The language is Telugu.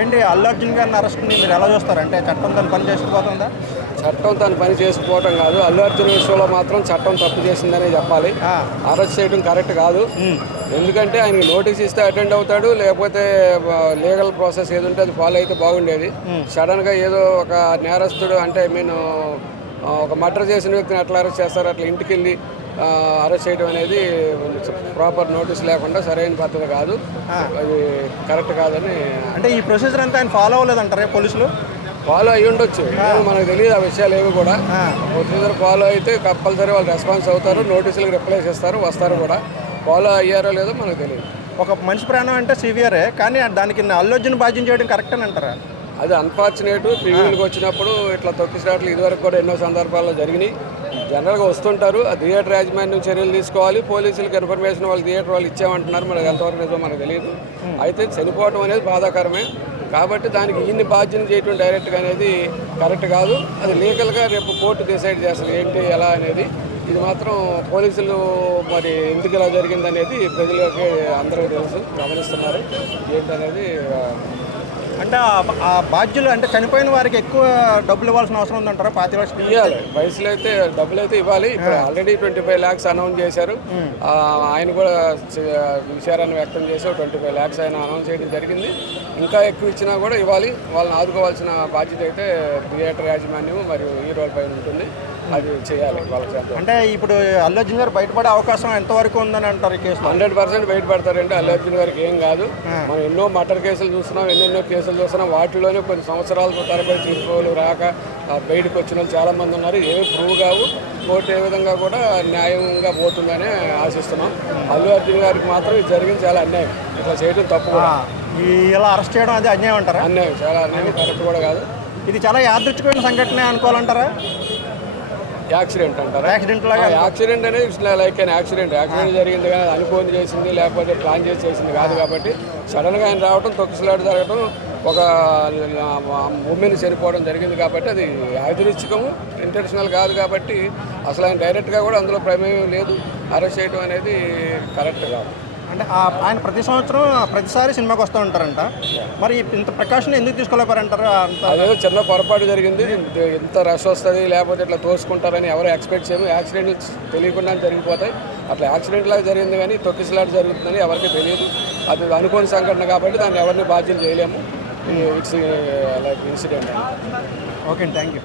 ఏంటి అల్లు అర్జున్ గారిని అరెస్ట్ని మీరు ఎలా చూస్తారు? అంటే చట్టం తను పని చేసుకుపోతుందా? చట్టం తన పని చేసుకుపోవటం కాదు. అల్లు అర్జున్ విషయంలో మాత్రం చట్టం తప్పు చేసిందనే చెప్పాలి. అరెస్ట్ చేయడం కరెక్ట్ కాదు. ఎందుకంటే ఆయనకి నోటీస్ ఇస్తే అటెండ్ అవుతాడు. లేకపోతే లీగల్ ప్రాసెస్ ఏది ఉంటే అది ఫాలో అయితే బాగుండేది. సడన్గా ఏదో ఒక నేరస్తుడు అంటే ఐ మీన్ ఒక మర్డర్ చేసిన వ్యక్తిని ఎట్లా అరెస్ట్ చేస్తారు. అట్లా ఇంటికి వెళ్ళి అరెస్ట్ చేయడం అనేది ప్రాపర్ నోటీస్ లేకుండా సరైన పద్ధతి కాదు. అది కరెక్ట్ కాదని అంటే ఈ ప్రొసీజర్ అంతా ఆయన ఫాలో అవ్వలేదంటారే పోలీసులు? ఫాలో అయ్యి ఉండొచ్చు. మనకు తెలియదు ఆ విషయాలు ఏవి కూడా. ప్రొసీజర్ ఫాలో అయితే కంపల్సరీ వాళ్ళు రెస్పాన్స్ అవుతారు నోటీసులకు రిప్లైస్ ఇస్తారు వస్తారు కూడా. ఫాలో అయ్యారో లేదో మనకు తెలియదు. ఒక మనిషి ప్రాణం అంటే సివియరే కానీ దానికి అల్లు అర్జున్ బాధ్యం చేయడం కరెక్ట్ అని అంటారా? అది అన్ఫార్చునేట్ ప్రివ్యూలకు వచ్చినప్పుడు ఇట్లా తొక్కిసాట్లు ఇదివరకు కూడా ఎన్నో సందర్భాల్లో జరిగినాయి. జనరల్గా వస్తుంటారు. ఆ థియేటర్ యాజమాన్యం చర్యలు తీసుకోవాలి. పోలీసులకు ఇన్ఫర్మేషన్ వాళ్ళు థియేటర్ వాళ్ళు ఇచ్చామంటున్నారు. మనకు ఎంతవరకు నిజం మనకు తెలియదు అయితే చనిపోవడం అనేది బాధాకరమే. కాబట్టి దానికి ఇన్ని బాధ్యత చేయటం డైరెక్ట్గా అనేది కరెక్ట్ కాదు. అది లీగల్గా రేపు కోర్టు డిసైడ్ చేస్తుంది ఏంటి ఎలా అనేది. ఇది మాత్రం పోలీసులు మరి ఎందుకు ఇలా జరిగింది అనేది ప్రజలకి అందరికీ తెలుసు. గమనిస్తున్నారు. ఏంటనేది అంటే ఆ- బాధ్యులు అంటే చనిపోయిన వారికి ఎక్కువ డబ్బులు ఇవ్వాల్సిన అవసరం ఉందంటారా? పాతి లక్షలు ఇవ్వాలి. పైసలు అయితే డబ్బులు అయితే ఇవ్వాలి. ఇప్పుడు already twenty five lakhs announce చేశారు. ఆయన కూడా విచారాన్ని వ్యక్తం చేసి ట్వంటీ ఫైవ్ ల్యాక్స్ ఆయన అనౌన్స్ చేయడం జరిగింది. ఇంకా ఎక్కువ ఇచ్చినా కూడా ఇవ్వాలి. వాళ్ళని ఆదుకోవాల్సిన బాధ్యత అయితే థియేటర్ యాజమాన్యం మరియు హీరోల పైన ఉంటుంది. అది చేయాలి వాళ్ళకి అంటే ఇప్పుడు అల్లు అర్జున్ గారు బయటపడే అవకాశం ఎంతవరకు ఉందని అంటారు ఈ కేసులో? హండ్రెడ్ పర్సెంట్ బయటపడతారంటే అల్లు అర్జున్ గారికి ఏం కాదు. మనం ఎన్నో మర్డర్ కేసులు చూస్తున్నాం ఎన్నెన్నో కేసులు చూస్తున్నాం. వాటిలోనే కొన్ని సంవత్సరాల తరబడి తీర్పులు రాక బయటకు వచ్చిన వాళ్ళు చాలా మంది ఉన్నారు. ఏమి ప్రూవ్ కావు. కోర్టు ఏ విధంగా కూడా న్యాయంగా పోతుందని ఆశిస్తున్నాం. అల్లు అర్జున్ గారికి మాత్రం ఇది జరిగింది చాలా అన్యాయం. ఇట్లా చేయడం తప్పు ఇలా అరెస్ట్ చేయడం అది అన్యాయం అంటారా? అన్యాయం. చాలా అన్యాయం. కరెక్ట్ కూడా కాదు. ఇది చాలా యాదృచ్ఛికమైన సంఘటన అనుకోవాలంటారా? యాక్సిడెంట్ అంటారా? యాక్సిడెంట్ లాగా యాక్సిడెంట్ అనేది it's like an accident accident జరిగింది కానీ అనుకోని చేసింది లేకపోతే ప్లాన్ చేసి చేసింది కాదు కాబట్టి సడన్గా ఆయన రావడం తొక్కిసలాట జరగడం ఒక ఉమెన్ చనిపోవడం జరిగింది కాబట్టి అది యాదృచ్ఛికము ఇంటెన్షనల్ కాదు కాబట్టి అసలు ఆయన డైరెక్ట్గా కూడా అందులో ప్రమేయం లేదు. అరెస్ట్ చేయడం అనేది కరెక్ట్ కాదు. అంటే ఆ- ఆయన ప్రతి సంవత్సరం ప్రతిసారి సినిమాకి వస్తూ ఉంటారంట. మరి ఇంత ప్రికాషన్ ఎందుకు తీసుకోలేపారంటారు అదేదో చిన్న పొరపాటు జరిగింది. ఇంత రష్ వస్తుంది లేకపోతే ఇట్లా తోసుకుంటారని ఎవరు ఎక్స్పెక్ట్ చేయము. యాక్సిడెంట్ తెలియకుండా జరిగిపోతాయి. అట్లా యాక్సిడెంట్ లాగా జరిగింది కానీ తొక్కిసలాట జరుగుతుందని ఎవరికి తెలియదు. అది అనుకోని సంఘటన కాబట్టి దాన్ని ఎవరిని బాధ్యత చేయలేము. It's like incident okay thank you